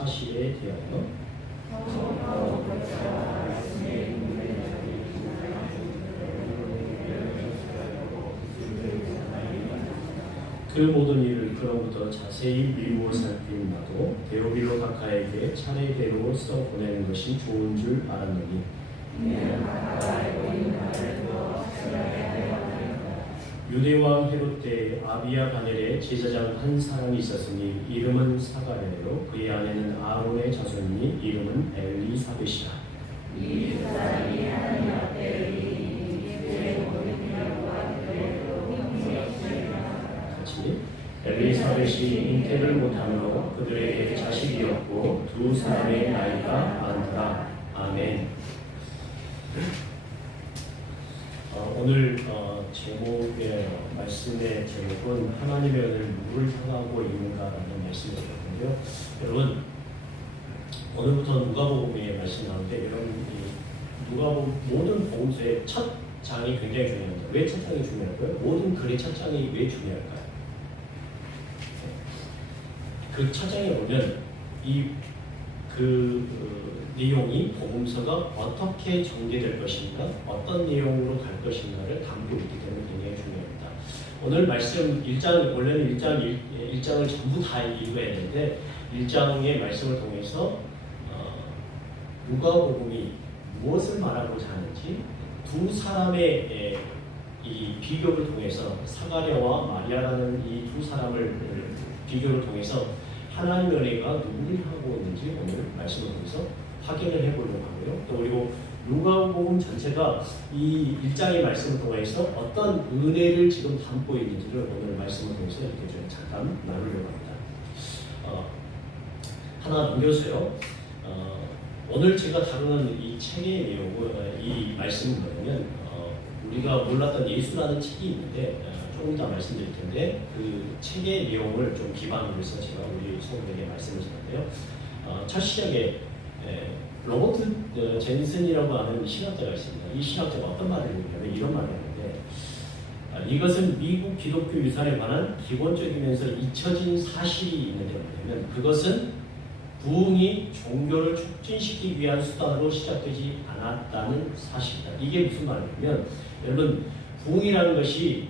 사실에 대하여 그 모든 일을 그로부터 자세히 미루어 살핀 나도 데오빌로 가카에게 차례대로 써보내는 것이 좋은 줄 알았노니 유대왕 헤롯 때 아비야 바넬의 제사장 한 사람이 있었으니 이름은 사가랴요 그의 아내는 아론의 자손이니 이름은 엘리사벳이라. 이 사람이 하나님 앞에 엘리사벳이 잉태를 못하므로 그들에게 자식이었고 두 사람의 나이가 많더라. 아멘. 오늘 제목의 말씀의 제목은 하나님의 은혜를 누구를 향하고 있는가라는 말씀이었거든요. 여러분 오늘부터 누가복음의 말씀 나오는데 여러분 누가복음 모든 복음서의 첫 장이 굉장히 중요합니다. 왜 첫 장이 중요할까요? 모든 글의 첫 장이 왜 중요할까요? 그 첫 장에 보면 내용이 복음서가 어떻게 전개될 것인가, 어떤 내용으로 갈 것인가를 담고 있기 때문에 굉장히 중요합니다. 오늘 말씀 1장, 원래는 1장을 전부 다 읽어야 되는데 1장의 말씀을 통해서 누가복음이 무엇을 말하고자 하는지 두 사람의 이 비교를 통해서 사가랴와 마리아라는 이 두 사람을 비교를 통해서 하나님의 은혜가 누구를 하고 있는지 오늘 말씀을 통해서 확인을 해보려고 하고요. 또 그리고 누가복음 전체가 이 1장의 말씀을 통해서 어떤 은혜를 지금 담고 있는지를 오늘 말씀을 통해서 이렇게 좀 잠깐 나누려고 합니다. 하나 넘겨서요. 오늘 제가 다루는 이 책의 내용은 이 말씀은 뭐냐면 우리가 몰랐던 예수라는 책이 있는데 조금 더 말씀드릴 텐데 그 책의 내용을 좀 기반으로 해서 제가 우리 성도에게 말씀을 드렸는데요. 첫 시작에 로버트 젠슨이라고 하는 신학자가 있습니다. 이 신학자가 어떤 말을 했냐면 이런 말을 했는데 이것은 미국 기독교 유산에 관한 기본적이면서 잊혀진 사실이 있는데 뭐냐면 그것은 부흥이 종교를 촉진시키기 위한 수단으로 시작되지 않았다는 사실이다. 이게 무슨 말이냐면 여러분 부흥이라는 것이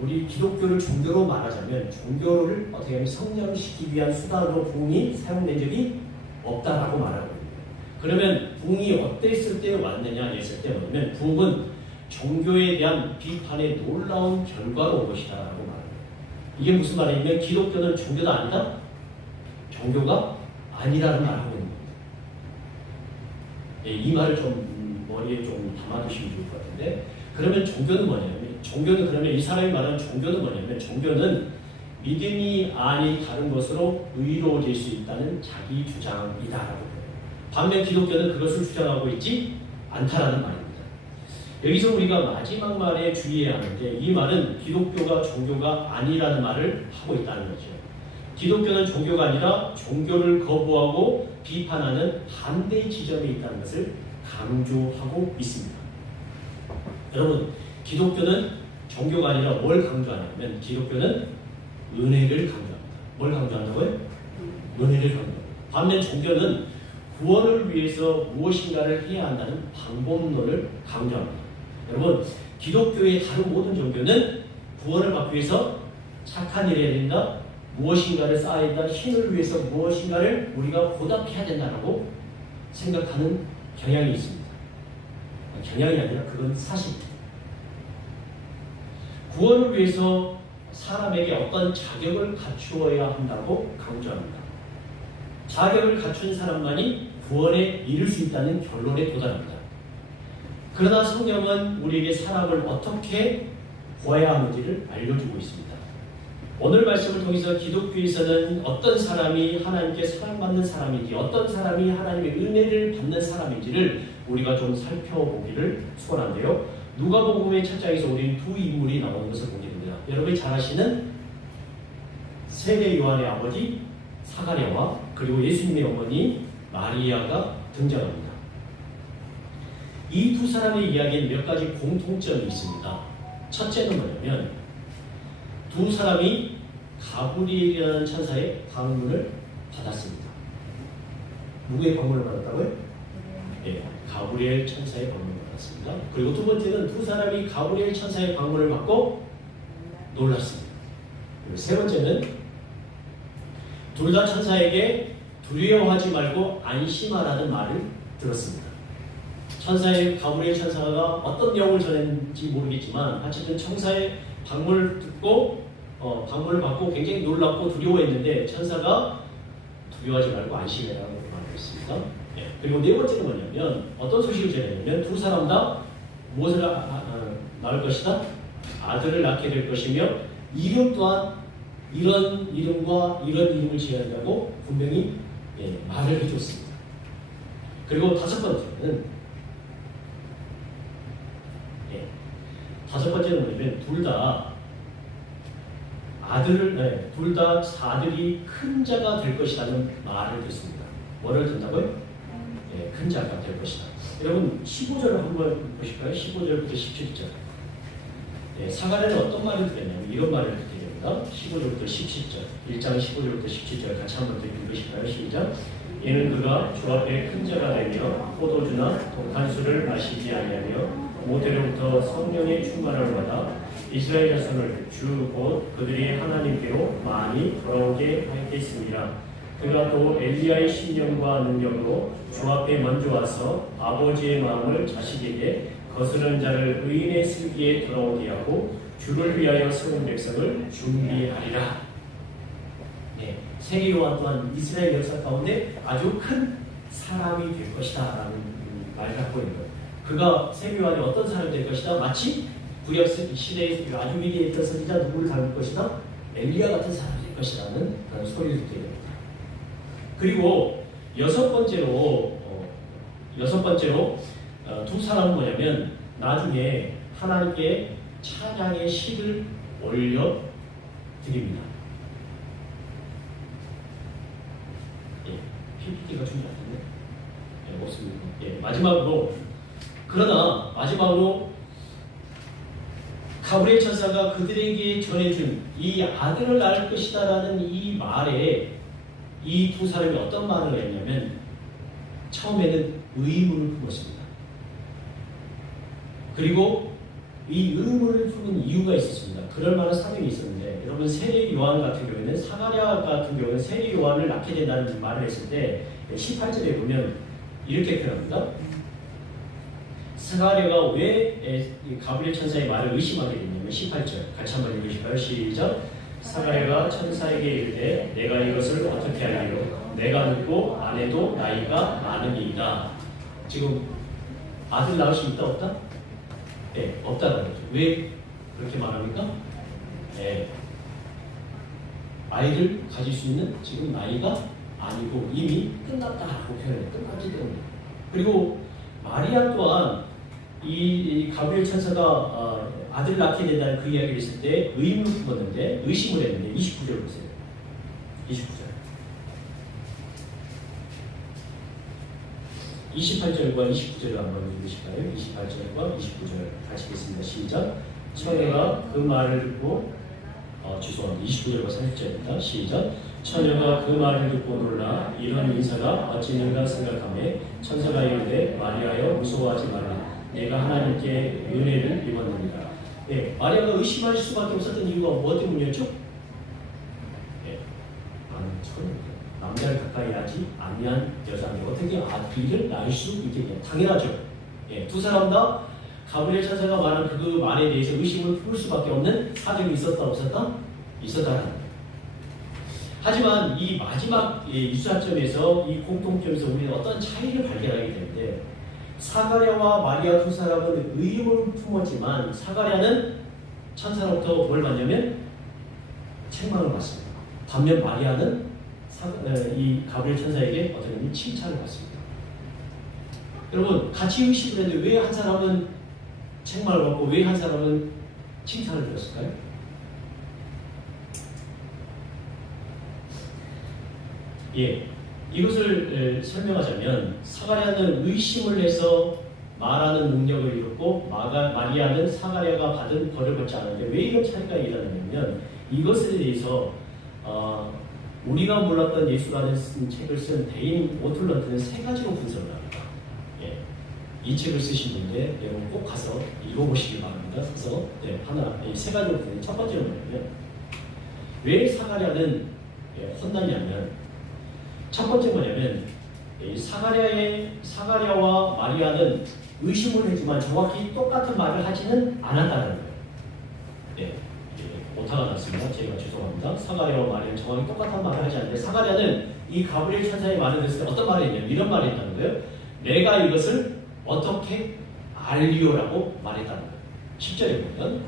우리 기독교를 종교로 말하자면 종교를 어떻게 하면 성장시키기 위한 수단으로 부흥이 사용된 적이 없다라고 말하거든요. 그러면 부흥이 어땠을 때 왔느냐 했을 때 뭐냐면 부흥은 종교에 대한 비판의 놀라운 결과로 온 것이다 라고 말합니다. 이게 무슨 말이냐면 기독교는 종교가 아니다? 종교가 아니라는 말을 하고 있는 겁니다. 이 말을 좀 머리에 좀 담아두시면 좋을 것 같은데 그러면 종교는 뭐냐면 종교는 그러면 이 사람이 말하는 종교는 뭐냐면 종교는 믿음이 아닌 다른 것으로 의로워질 수 있다는 자기 주장이다라고 해요. 반면 기독교는 그것을 주장하고 있지 않다라는 말입니다. 여기서 우리가 마지막 말에 주의해야 하는데 이 말은 기독교가 종교가 아니라는 말을 하고 있다는 거죠. 기독교는 종교가 아니라 종교를 거부하고 비판하는 반대 지점에 있다는 것을 강조하고 있습니다. 여러분 기독교는 종교가 아니라 뭘 강조하냐면 기독교는 은혜를 강조합니다. 뭘 강조한다고요? 은혜를 강조합니다. 반면 종교는 구원을 위해서 무엇인가를 해야 한다는 방법론을 강조합니다. 여러분 기독교의 다른 모든 종교는 구원을 받기 위해서 착한 일을 해야 된다, 무엇인가를 쌓아야 된다, 신을 위해서 무엇인가를 우리가 보답해야 된다고 생각하는 경향이 있습니다. 경향이 아니라 그건 사실입니다. 구원을 위해서 사람에게 어떤 자격을 갖추어야 한다고 강조합니다. 자격을 갖춘 사람만이 구원에 이를 수 있다는 결론에 도달합니다. 그러나 성경은 우리에게 사람을 어떻게 보아야 하는지를 알려주고 있습니다. 오늘 말씀을 통해서 기독교에서는 어떤 사람이 하나님께 사랑받는 사람인지 어떤 사람이 하나님의 은혜를 받는 사람인지를 우리가 좀 살펴보기를 소원한데요. 누가복음의 첫 장에서 우리는 두 인물이 나오는 것을 보게 됩니다. 여러분이 잘 아시는 세례 요한의 아버지 사가랴와 그리고 예수님의 어머니 마리아가 등장합니다. 이 두 사람의 이야기에는 몇 가지 공통점이 있습니다. 첫째는 뭐냐면 두 사람이 가브리엘이라는 천사의 방문을 받았습니다. 누구의 방문을 받았다고요? 예, 가브리엘 천사의 방문을 받았습니다. 그리고 두 번째는 두 사람이 가브리엘 천사의 방문을 받고 놀랐습니다. 그리고 세 번째는 둘 다 천사에게 두려워하지 말고 안심하라는 말을 들었습니다. 가브리엘 천사가 어떤 내용을 전했는지 모르겠지만 어쨌든 천사의 방문을 듣고 방문을 받고 굉장히 놀랍고 두려워했는데 천사가 두려워하지 말고 안심해라고 말했습니다. 네. 그리고 네 번째는 뭐냐면 어떤 소식을 전했냐면 두 사람 다 무엇을 낳을 것이다? 아들을 낳게 될 것이며 이름 또한 이런 이름과 이런 이름을 지어야 한다고 분명히 말을 해줬습니다. 그리고 다섯 번째는 뭐냐면 둘 다 아들이 큰 자가 될 것이라는 말을 듣습니다. 뭐를 듣는다고요? 큰 자가 될 것이다. 여러분 15절을 한번 보실까요? 15절부터 17절. 사가랴는 어떤 말을 듣냐면 이런 말을 듣게 됩니다. 15절부터 17절. 1장 15절부터 17절 같이 한번 읽으실까요? 시작. 이는 그가 주 앞에 큰 자가 되며 포도주나 독한 술을 마시지 아니하며 모태로부터 성령의 충만을 받아 이스라엘 자손을 주 곧 그들이 하나님께로 많이 돌아오게 하겠습니다. 그가 또 엘리야의 신령과 능력으로 주 앞에 먼저 와서 아버지의 마음을 자식에게 거스른 자를 의인의 슬기에 돌아오게 하고 주를 위하여 세운 백성을 준비하리라. 세계 요한 또한 이스라엘 역사 가운데 아주 큰 사람이 될 것이다 라는 말을 갖고 있는 거예요. 그가 세계 요한이 어떤 사람이 될 것이다? 마치 구약 시대에 아주 위대했던 선지자 누구를 닮을 것이다? 엘리야 같은 사람이 될 것이라는 그런 소리를 듣게 됩니다. 그리고 여섯 번째로 두 사람은 뭐냐면 나중에 하나님께 찬양의 시를 올려 드립니다. PPT가 준비 안 됐네. 없습니다. 마지막으로 가브리엘 천사가 그들에게 전해준 이 아들을 낳을 것이다라는 이 말에 이 두 사람이 어떤 말을 했냐면 처음에는 의문을 품었습니다. 그리고 이 의문을 품은 이유가 있었습니다. 그럴 만한 사정이 있었는데 여러분 세례 요한 같은 경우에는 사가랴 같은 경우는 세례 요한을 낳게 된다는 말을 했을 때 18절에 보면 이렇게 표현합니다. 사가랴가 왜 가브리엘 천사의 말을 의심하게 됐냐면 18절 같이 한번 읽으실까요? 시작. 사가랴가 천사에게 이르되 내가 이것을 어떻게 하리요? 내가 늙고 아내도 나이가 많으니이다. 지금 아들 낳을 수 있다 없다? 없다는 거죠. 왜 그렇게 말합니까? 아이를 가질 수 있는 지금 나이가 아니고 이미 끝났다라고 표현해요. 끝났기 때문에. 그리고 마리아 또한 이 가브리엘 천사가 아들 낳게 된다는 그 이야기를 했을 때 의문을 품었는데 의심을 했는데 29절 보세요. 29절. 28절과 29절을 한번 읽으실까요? 28절과 29절 같이 읽겠습니다. 시작. 처녀가 그 말을 듣고 29절과 30절입니다. 시작. 처녀가 그 말을 듣고 놀라 이런 인사가 어찌는가 생각하며 천사가 이르되 마리아여 무서워하지 말라. 내가 하나님께 은혜를 입었느니라. 마리아가 의심할 수밖에 없었던 이유가 뭐 때문이었죠? 남자를 가까이 하지 아니한 여자인데 어떻게 아기를 낳을 수 있겠냐? 당연하죠. 두 사람 다 가브리엘 천사가 말한 그 말에 대해서 의심을 품을 수밖에 없는 사정이 있었다 없었다? 있었다는 거예요. 하지만 이 마지막 유사점에서 이 공통점에서 우리는 어떤 차이를 발견하게 되는데 사가랴와 마리아 두 사람은 의심을 품었지만 사가랴는 천사로부터 뭘 받냐면 책망을 받습니다. 반면 마리아는 이 가브리엘 천사에게 어떻게 보면 칭찬을 받습니다. 여러분 같이 의심을 했는데 왜 한 사람은 책망을 받고 왜 한 사람은 칭찬을 들었을까요? 이것을 설명하자면 사가랴는 의심을 해서 말하는 능력을 잃었고 마리아는 사가랴가 받은 벌을 받지 않았는데 왜 이런 차이가 일어나냐면 이것에 대해서 우리가 몰랐던 예수라는 책을 쓴 데인 오틀런트는 세 가지로 분석을 합니다. 예. 이 책을 쓰신 분인데 여러분 꼭 가서 읽어보시기 바랍니다. 그래서 하나, 이 세 가지로 분석. 첫 번째는 뭐냐면 왜 사가랴는 혼났냐면 첫 번째 뭐냐면 사가랴와 마리아는 의심을 했지만 정확히 똑같은 말을 하지는 않았다는 거예요. 네, 오타가 났습니다. 제가 죄송합니다. 사가랴와 마리아는 정확히 똑같은 말을 하지 않는데 사가랴는 이 가브리엘 천사의 말을 들었을 때 어떤 말이 있냐면 이런 말이 있다는 거예요. 내가 이것을 어떻게 알리오라고 말했다는 거예요. 10절에 보면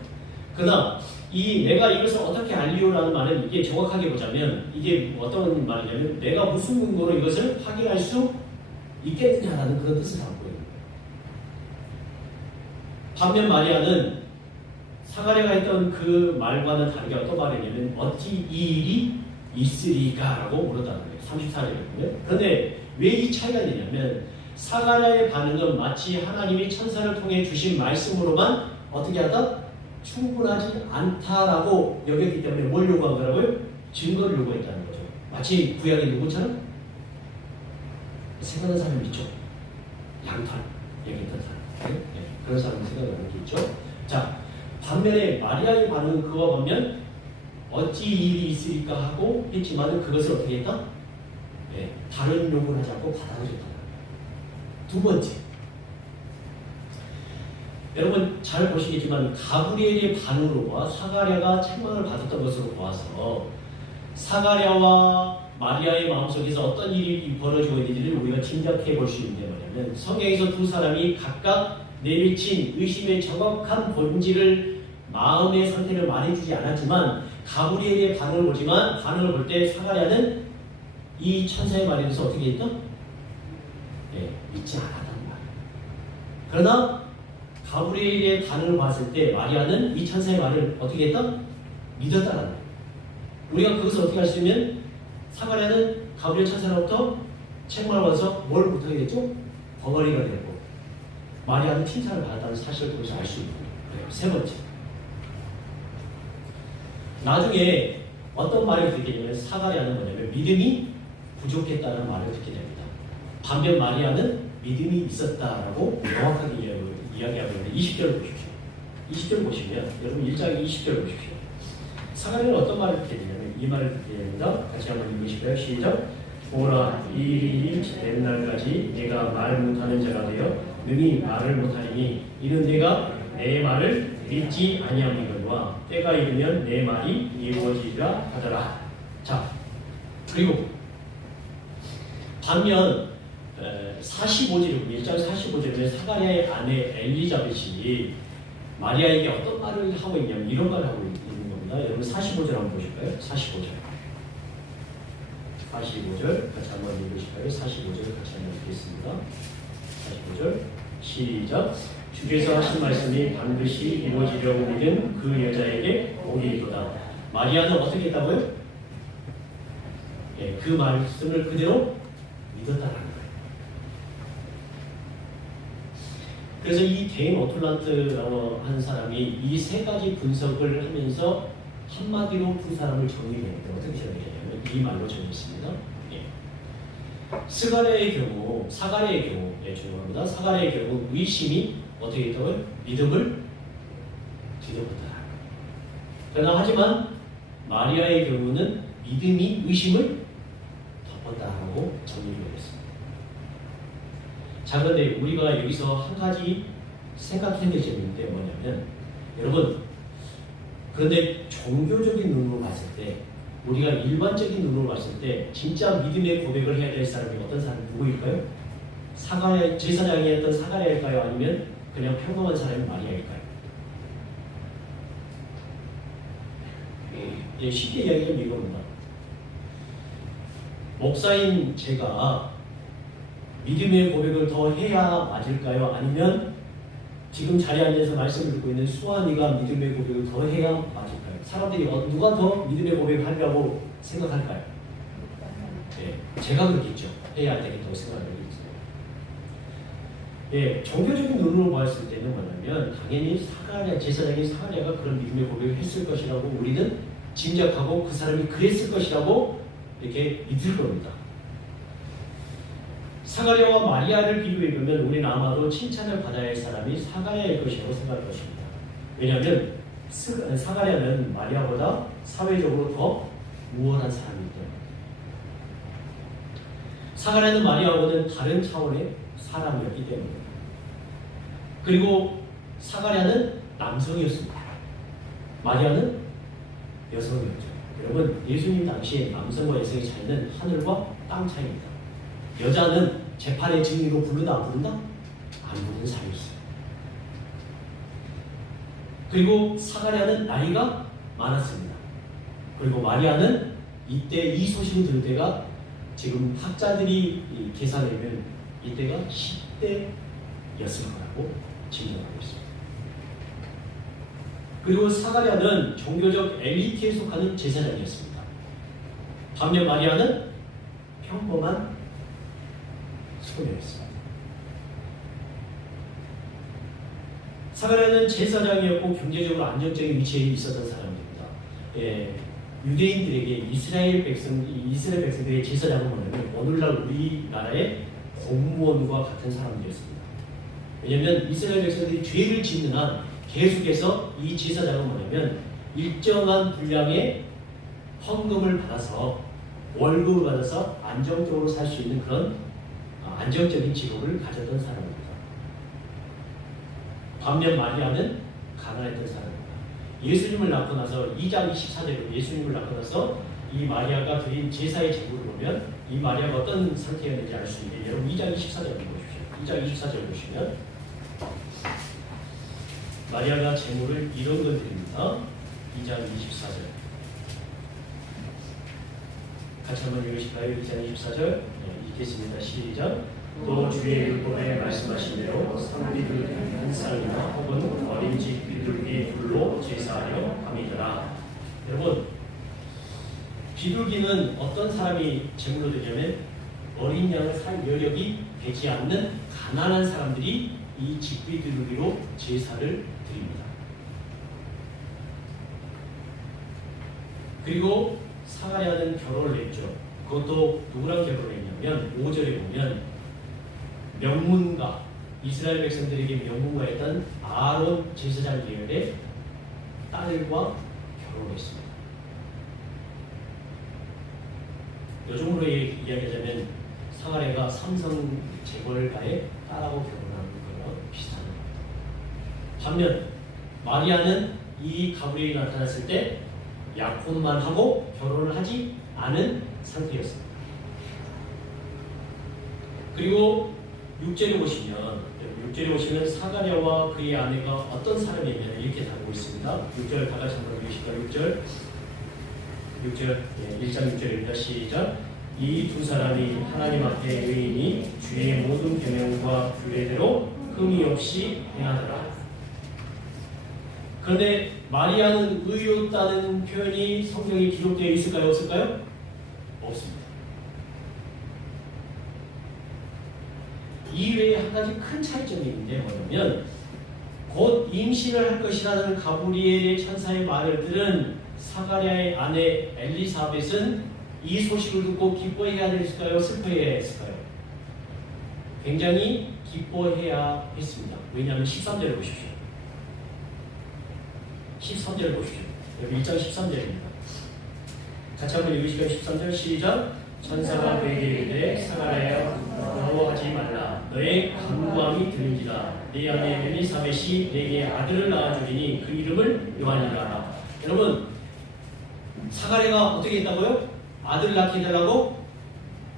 그러나 이 내가 이것을 어떻게 알리오라는 말은 이게 정확하게 보자면 이게 어떤 말이냐면 내가 무슨 근거로 이것을 확인할 수 있겠느냐라는 그런 뜻을 담고 있는 거예요. 반면 마리아는 사가랴가 했던 그 말과는 다르게 어떤 말이냐면 어찌 이 일이 있으리까 라고 물었다는 거예요. 34절에 보면. 그런데 왜 이 차이가 되냐면 사가랴의 반응은 마치 하나님이 천사를 통해 주신 말씀으로만 어떻게 하다? 충분하지 않다라고 여겼기 때문에 뭘 요구한 거라고요? 증거를 요구했다는 거죠. 마치 구약의 누구처럼? 생각하는 사람이 있죠. 양털 얘기했던 사람. 네? 그런 사람이 생각하는 게 있죠. 자, 반면에 마리아의 반응은 그와 반면 어찌 일이 있으리까 하고 했지만 그것을 어떻게 했다? 네, 다른 요구를 하지 않고 받아들였다. 두 번째, 여러분 잘 보시겠지만 가브리엘의 반응으로와 사가랴가 책망을 받았던 것으로 보아서 사가랴와 마리아의 마음속에서 어떤 일이 벌어지고 있는지를 우리가 짐작해 볼 수 있는 게 뭐냐면 성경에서 두 사람이 각각 내비친 의심의 정확한 본질을 마음의 상태를 말해주지 않았지만 가브리엘의 반응을 보지만 반응을 볼 때 사가랴는 이 천사의 말에 대해서 어떻게 했다? 네, 믿지 않았단 말이에요. 그러나 가브리엘의 반응을 봤을 때 마리아는 이 천사의 말을 어떻게 했다? 믿었다는 거예요. 우리가 그것을 어떻게 할 수 있냐면 사가랴는 가브리엘 천사로부터 책망을 받아서 뭘 못하게 됐죠? 벙어리가 되고 마리아는 칭찬을 받았다는 사실을 통해서 알 수 있는 거예요. 세 번째, 나중에 어떤 말을 듣게 되면 사가랴는 뭐냐면 믿음이 부족했다는 말을 듣게 됩니다. 반면 마리아는 믿음이 있었다라고 명확하게 이야기하고 있는데 20절을 보십시오. 20절 보시면 여러분 1장 20절 보십시오. 사가랴는 어떤 말을 듣게 되냐면 이 말을 듣게 됩니다. 같이 한번 읽으실까요? 시작. 보라, 이 일이 된 날까지 내가 말 못하는 자가 되어 능히 말을 못하리니 이는 내가 내 말을 믿지 아니함이거니와 때가 이르면 내 말이 이루어지리라 하더라. 자, 그리고 반면 45절, 1장 45절에 사가랴의 아내 엘리자벳이 마리아에게 어떤 말을 하고 있냐면 이런 말을 하고 있는 겁니다. 여러분 45절 한번 보실까요? 45절 같이 한번 읽으실까요? 45절 같이 한번 읽겠습니다. 45절 시작. 주께서 하신 말씀이 반드시 이루어지려고 믿은 그 여자에게 복이 있도다. 마리아는 어떻게 했다고요? 예, 그 말씀을 그대로 믿었다는 거예요. 그래서 이 데인 오틀란트라고 하는 사람이 이 세 가지 분석을 하면서 한마디로 두 사람을 정리했는데 어떻게 정리했냐면 이 말로 정리했습니다. 예. 사가랴의 경우, 죄송합니다. 사가랴의 경우 의심이 어떻게 했다고요? 믿음을 뒤덮었다. 그러나 하지만 마리아의 경우는 믿음이 의심을 덮었다라고 정리를 했습니다. 자, 그런데 우리가 여기서 한 가지 생각해야 될 점이 있는데 뭐냐면 여러분, 그런데 종교적인 눈으로 봤을 때 우리가 일반적인 눈으로 봤을 때 진짜 믿음의 고백을 해야 될 사람이 어떤 사람이 누구일까요? 사가랴, 제사장이 했던 사가랴일까요? 아니면 그냥 평범한 사람이 마리아일까요? 예, 쉽게 이야기하면 이겁니다. 목사인 제가 믿음의 고백을 더 해야 맞을까요? 아니면 지금 자리에 앉아서 말씀을 듣고 있는 수환이가 믿음의 고백을 더 해야 맞을까요? 사람들이 누가 더 믿음의 고백을 하려고 생각할까요? 예, 제가 그렇겠죠. 해야 되겠다고 생각하겠어요. 예, 종교적인 눈으로 봤을 때는 뭐냐면 당연히 사가랴, 제사장인 사가랴가 그런 믿음의 고백을 했을 것이라고 우리는 짐작하고 그 사람이 그랬을 것이라고 이렇게 믿을 겁니다. 사가랴와 마리아를 비교해 보면 우리는 아마도 칭찬을 받아야 할 사람이 사가랴일 것이라고 생각할 것입니다. 왜냐하면 사가랴는 마리아보다 사회적으로 더 우월한 사람이기 때문에 사가랴는 마리아하고는 다른 차원의 사람이었기 때문에 그리고 사가랴는 남성이었습니다. 마리아는 여성이었죠. 여러분 예수님 당시에 남성과 여성의 차이는 하늘과 땅 차이입니다. 여자는 재판의 증인으로 부른다 안 부른다? 안 부르는 사람이었어요. 그리고 사가랴는 나이가 많았습니다. 그리고 마리아는 이때 이 소식을 들을 때가 지금 학자들이 계산하면 이때가 10대였을 거라고 진단하고 있습니다. 그리고 사가랴는 종교적 엘리트에 속하는 제사장이었습니다. 반면 마리아는 평범한 소녀였습니다. 사가랴는 제사장이었고 경제적으로 안정적인 위치에 있었던 사람입니다. 유대인들에게 이스라엘 백성들의 제사장은 뭐냐면 오늘날 우리나라의 공무원과 같은 사람들이었습니다. 왜냐하면 이스라엘 백성들이 죄를 짓는 한 계속해서 이 제사장은 뭐냐면 일정한 분량의 헌금을 받아서 월급을 받아서 안정적으로 살 수 있는 그런 안정적인 직업을 가졌던 사람입니다. 반면 마리아는 가난했던 사람입니다. 예수님을 낳고 나서 2장 24절로 예수님을 낳고 나서 이 마리아가 드린 제사의 제물을 보면 이 마리아가 어떤 상태였는지 알 수 있는데 여러분 2장 24절을 보십시오. 2장 24절 보시면 마리아가 제물을 이런 걸 드립니다. 2장 24절 같이 한번 읽으실까요? 2장 24절 읽겠습니다. 시작. 또 주의 율법에 말씀하신 대로 상비들 한 쌍이나 혹은 어린 집 비둘기 둘로 제사하려 함이더라. 여러분 비둘기는 어떤 사람이 제물로 드냐면 어린 양을 살 여력이 되지 않는 가난한 사람들이 이 집비둘기로 제사를 드립니다. 그리고 사가랴는 결혼을 했죠. 그것도 누구랑 결혼을 했냐면 5절에 보면 명문가, 이스라엘 백성들에게 명문가였던 아론 제사장 계열의 딸과 결혼했습니다. 요즘으로 이야기하자면 사가랴가 삼성 재벌가의 딸하고 결혼하는 거랑 비슷한 겁니다. 반면 마리아는 이 가브리엘이 나타났을 때 약혼만 하고 결혼을 하지 않은 상태였습니다. 그리고 6절에 보시면 사가랴와 그의 아내가 어떤 사람이냐면 이렇게 다루고 있습니다. 6절 다 같이 한번 읽으실까요? 6절 1장 6절입니다. 시작. 이 두 사람이 하나님 앞에 의인이 주의 모든 계명과 규례대로 흠이 없이 행하더라. 그런데 마리아는 의롭다는 표현이 성경에 기록되어 있을까요? 없을까요? 없습니다. 이외에 한 가지 큰 차이점이 있는데 뭐냐면 곧 임신을 할 것이라는 가브리엘의 천사의 말을 들은 사가랴의 아내 엘리사벳은 이 소식을 듣고 기뻐해야 했을까요? 슬퍼해야 했을까요? 굉장히 기뻐해야 했습니다. 왜냐하면 13절을 보십시오. 13절을 보십시오. 여기 1장 13절입니다. 같이 한번 읽으실까요? 13절 시작. 천사가 그에게 이르되 사가랴야 부러워하지 말라. 너의 간구함이 들린지라. 네 아내 엘리사벳이 내게 아들을 낳아주리니 그 이름을 요한이라. 여러분 사가랴가 어떻게 했다고요? 아들 낳게 해달라고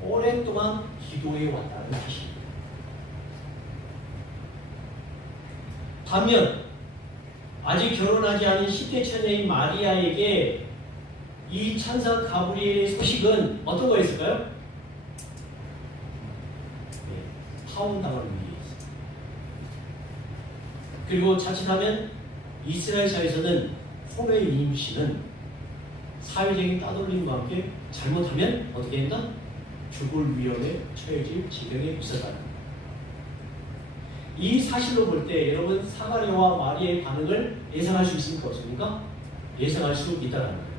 오랫동안 기도해 왔다는 뜻입니다. 반면 아직 결혼하지 않은 10대 처녀인 마리아에게 이 천사 가브리엘의 소식은 어떤 거였을까요? 네, 파혼당하는 일이 있습니다. 그리고 자칫하면 이스라엘 사회에서는 혼의 임신은 사회적인 따돌림과 함께 잘못하면 어떻게 된다? 죽을 위험에 처해질 지경에 있었다. 이 사실로 볼 때 여러분 사가랴와 마리아의 반응을 예상할 수 있습니까? 없습니까? 예상할 수 있다는 거예요.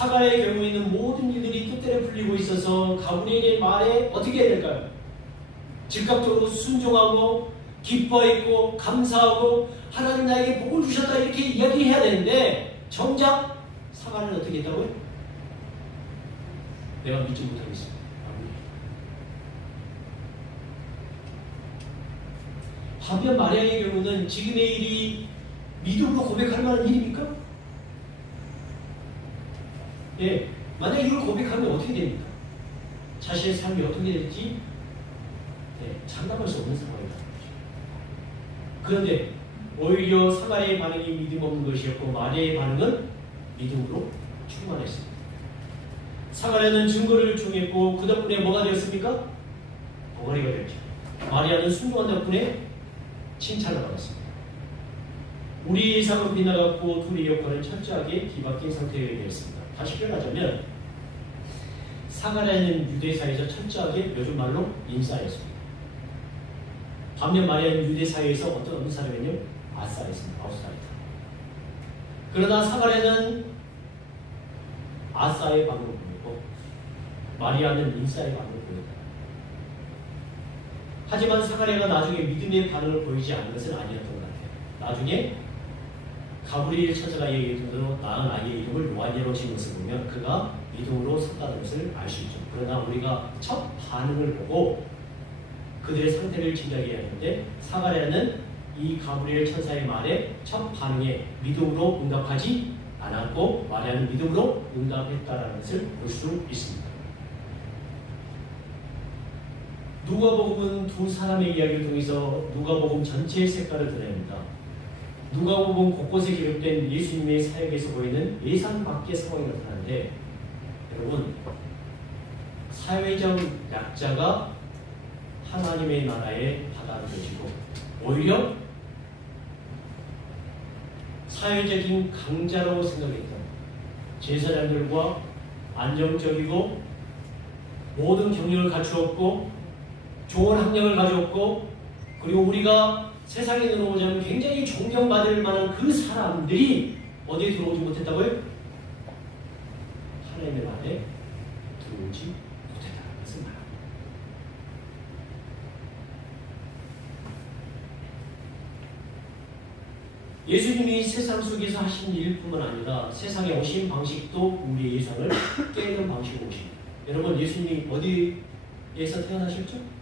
사가랴의 경우에는 모든 일들이 뜻대로 풀리고 있어서 가브리엘의 말에 어떻게 해야 될까요? 즉각적으로 순종하고 기뻐했고 감사하고 하나님 나에게 복을 주셨다 이렇게 이야기해야 되는데 정작 사가랴는 어떻게 했다고요? 내가 믿지 못하겠습니다. 반면 마리아의 경우는 지금의 일이 믿음으로 고백할 만한 일입니까? 예, 만약 이걸 고백하면 어떻게 됩니까? 자신의 삶이 어떻게 될지 장담할 수 없는 상황이다. 그런데 오히려 사가랴의 반응이 믿음 없는 것이었고 마리아의 반응은 믿음으로 충만했습니다. 사가랴는 증거를 중했고 그 덕분에 뭐가 되었습니까? 덩어리가 되었죠. 마리아는 순종한 덕분에 칭찬을 받았습니다. 우리 예상은 빗나갔고 둘의 역할은 철저하게 뒤바뀐 상태가 되었습니다. 다시 표현하자면 사가랴는 유대사에서 철저하게 요즘 말로 인싸였습니다. 반면 마리아는 유대사회에서 어떤 사람이냐? 아싸였습니다. 아웃사이더. 그러나 사가랴는 아싸의 반응을 보이고 마리아는 인싸의 반응을 보였다. 하지만 사가랴가 나중에 믿음의 반응을 보이지 않는 것은 아니었던 것 같아요. 나중에 가브리엘 천사가 얘기했던 대로 낳은 아이의 이름을 요한이라고 지은 것을 보면 그가 믿음으로 섰다는 것을 알 수 있죠. 그러나 우리가 첫 반응을 보고 그들의 상태를 짐작해야 하는데 사가랴는 이 가브리엘 천사의 말에 첫 반응에 믿음으로 응답하지 않았고 마리아는 믿음으로 응답했다는 것을 볼 수 있습니다. 누가복음은 두 사람의 이야기를 통해서 누가복음 전체의 색깔을 드러냅니다. 누가복음 곳곳에 기록된 예수님의 사역에서 보이는 예상 밖의 상황이 나타나는데 여러분 사회적 약자가 하나님의 나라에 받아들여지고 오히려 사회적인 강자라고 생각했던 제사장들과 안정적이고 모든 경력을 갖추었고 좋은 학력을 가졌고 그리고 우리가 세상에 들어오자면 굉장히 존경받을 만한 그 사람들이 어디에 들어오지 못했다고요? 하나님의 나라에 들어오지 못했다는 것을 말합니다. 예수님이 세상 속에서 하신 일뿐만 아니라 세상에 오신 방식도 우리의 예상을 깨는 방식으로 오십니다. 여러분 예수님이 어디에서 태어나셨죠?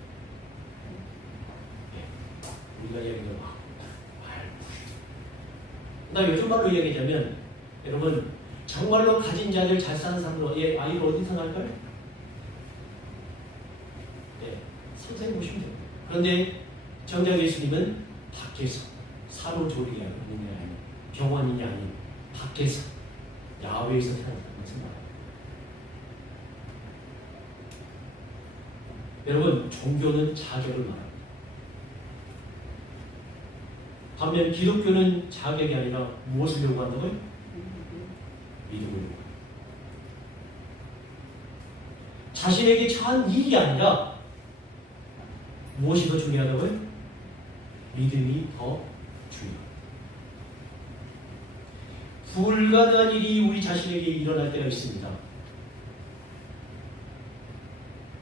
우리가 이야기하는 나 요즘 말로 이야기하자면 여러분 정말로 가진 자들 잘 사는 사람들 아이를 어디서 날까요? 네, 상상해 보시면 돼요. 그런데 정작 예수님은 밖에서 산후조리가 아니냐 병원이냐 아닌 밖에서 야외에서 태어났다는 것을 말합니다. 여러분 종교는 자격을 말합니다. 반면 기독교는 자격이 아니라 무엇을 요구한다고요? 믿음을 요구합니다. 자신에게 처한 일이 아니라 무엇이 더 중요하다고요? 믿음이 더 중요합니다. 불가능한 일이 우리 자신에게 일어날 때가 있습니다.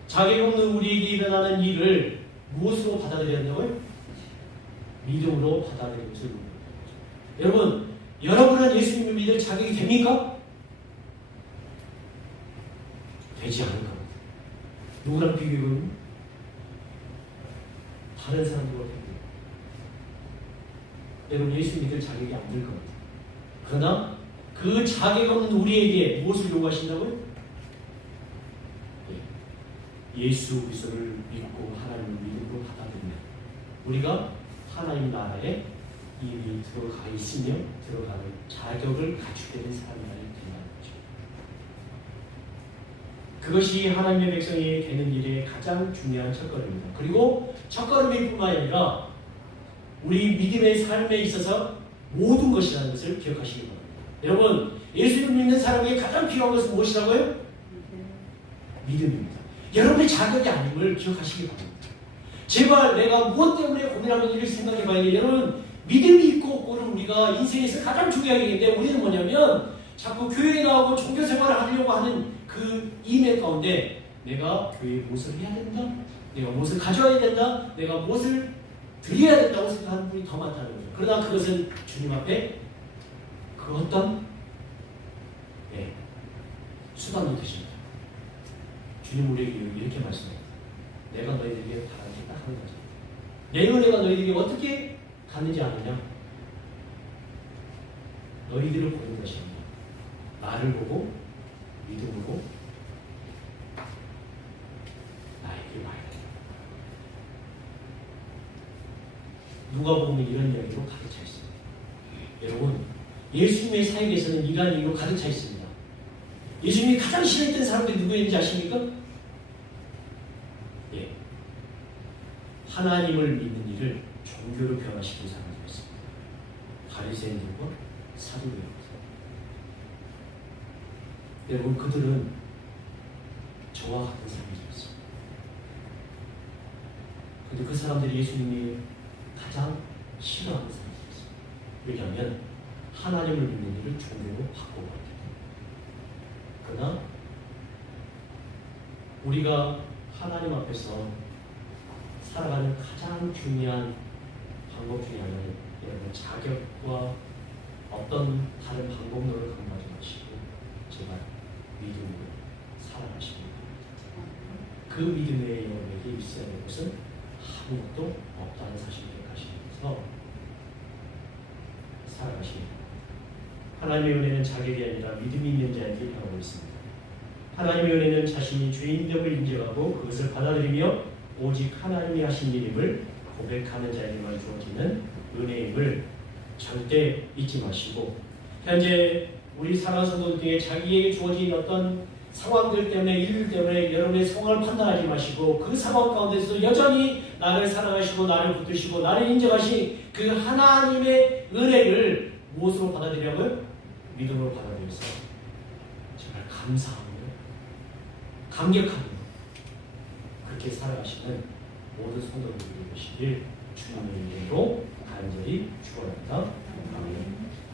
자격 없는 우리에게 일어나는 일을 무엇으로 받아들여야 한다고요? 믿음으로 받아들이는 것을 여러분, 여러분은 예수님을 믿을 자격이 됩니까? 되지 않을 겁니다. 누구랑 비교해보면 다른 사람들과 비교해요. 여러분 예수 믿을 자격이 안 될 겁니다. 그러나 그 자격 없는 우리에게 무엇을 요구하신다고요? 예수 그리스도를 믿고 하나님을 믿음으로 받아들이면 우리가 하나님 나라에 이미 들어가 있으며 들어가는 자격을 갖추게 된 사람들이 된다는 거죠. 그것이 하나님의 백성이 되는 일의 가장 중요한 첫걸음입니다. 그리고 첫걸음일 뿐만 아니라 우리 믿음의 삶에 있어서 모든 것이라는 것을 기억하시기 바랍니다. 여러분 예수를 믿는 사람에게 가장 필요한 것은 무엇이라고요? 믿음입니다. 여러분의 자격이 아님을 기억하시기 바랍니다. 제발 내가 무엇 때문에 고민하는 일을 생각해 봐야 돼요. 여러분 믿음이 있고 없고는 우리가 인생에서 가장 중요하게 되는데 우리는 뭐냐면 자꾸 교회에 나오고 종교 생활을 하려고 하는 그 임의 가운데 내가 교회에 무엇을 해야 된다, 내가 무엇을 가져와야 된다, 내가 무엇을 드려야 된다고 생각하는 분이 더 많다는 거죠. 그러나 그것은 주님 앞에 그 어떤 수단도 되십니다. 주님 우리에게 이렇게 말씀합니다. 내가 너희들에게 바라는 딱 한 가지. 내 은혜가 너희들에게 어떻게 갔는지 아느냐? 너희들을 보는 것이 아니라 나를 보고 믿음으로 나에게 와야 된다. 누가복음은 이런 이야기로 가득 차 있습니다. 여러분, 예수님의 사역에서는 이러한 이유로 가득 차 있습니다. 예수님이 가장 싫어했던 사람들이 누구였는지 아십니까? 예. 하나님을 믿는 일을 종교로 변화시킨 사람들이었습니다. 바리새인들과 사두개입니다. 여러분, 그들은 저와 같은 사람들이었습니다. 그런데 그 사람들이 예수님이 가장 싫어하는 사람들이었습니다. 왜냐하면 하나님을 믿는 일을 종교로 바꿔버렸기 때문에. 그러나 우리가 하나님 앞에서 살아가는 가장 중요한 방법 중에 하나는 여러분 자격과 어떤 다른 방법론을 강조하지 마시고 제발 믿음으로 살아가시기 바랍니다. 그 믿음에 여러분에게 있어야 될 것은 아무것도 없다는 사실을 기억하시면서 살아가시기 바랍니다. 하나님의 은혜는 자격이 아니라 믿음이 있는 자에게 행하고 있습니다. 하나님의 은혜는 자신이 죄인됨을 인정하고 그것을 받아들이며 오직 하나님이 하신 일임을 고백하는 자에게만 주어지는 은혜임을 절대 잊지 마시고, 현재 우리 살아서도 중에 자기에게 주어진 어떤 상황들 때문에, 일 때문에 여러분의 상황을 판단하지 마시고 그 상황 가운데서도 여전히 나를 사랑하시고 나를 붙드시고 나를 인정하신 그 하나님의 은혜를 무엇으로 받아들이라고요? 믿음으로 받아들여서 정말 감사하며 감격하며 그렇게 살아가시는 모든 성도들이 되시길 주님의 이름으로 간절히 축원합니다. 아멘.